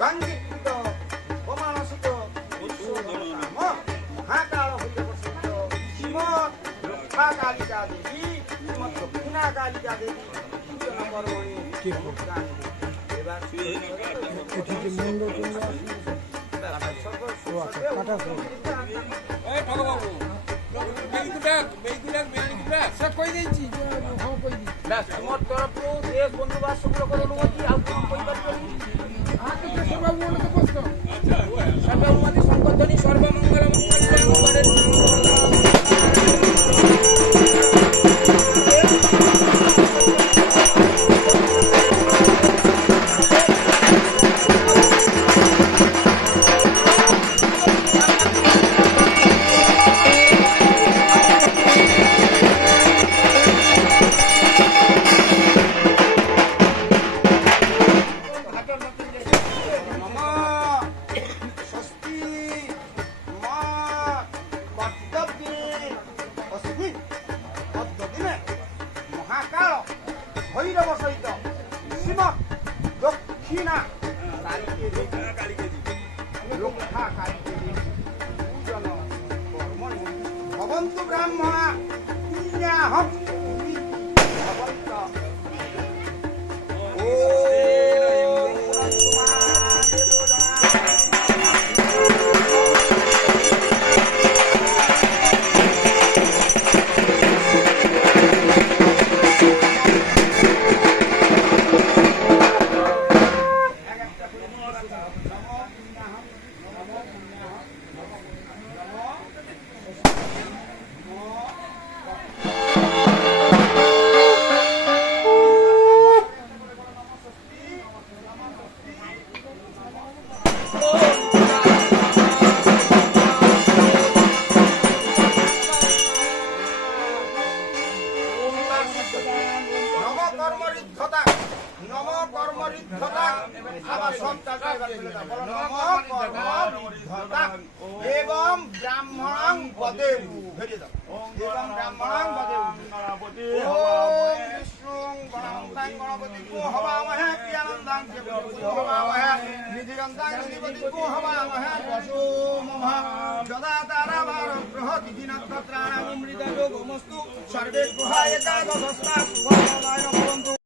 ବାଙ୍ଗିକୃତ ପ୍ରମାଣସିତ ନାମ ମହାକାଳ ହୃଦୟସିତ ଶ୍ରୀମତ୍ ଲକ୍ଷ୍ମା କାଳିକା ଦେବୀ ଶ୍ରୀମତ୍ ଲକ୍ଷ୍ମୀନା କାଳିକା ଦେବୀ ନମ୍ବରମଣି ব্যাস তোমার তরফ দেশ বন্ধুবাস সব লোকের অনুমতি আর কোনো ভৈরব সহিত শ্রীমৎ দক্ষিণা। কালীকে দেবী রক্ষা কালীকে দেবী পূজন কর্মণি ভবন্তু ব্রাহ্মণা পুণ্যাহম ভবন্ত নবকর্মঋদ্ধতা নবকর্মঋদ্ধতা আবার সব টাকা বলো নবকর্মঋদ্ধতা এবং ব্রাহ্মণং বদে ধরে দাও। এবং ব্রাহ্মণং বদে ওম বিষ্ণুং গণন্তাং গণপতি কো মম যদা গ্রহ তিথি নক্ষত্রাণাম অমৃত যোগমস্তু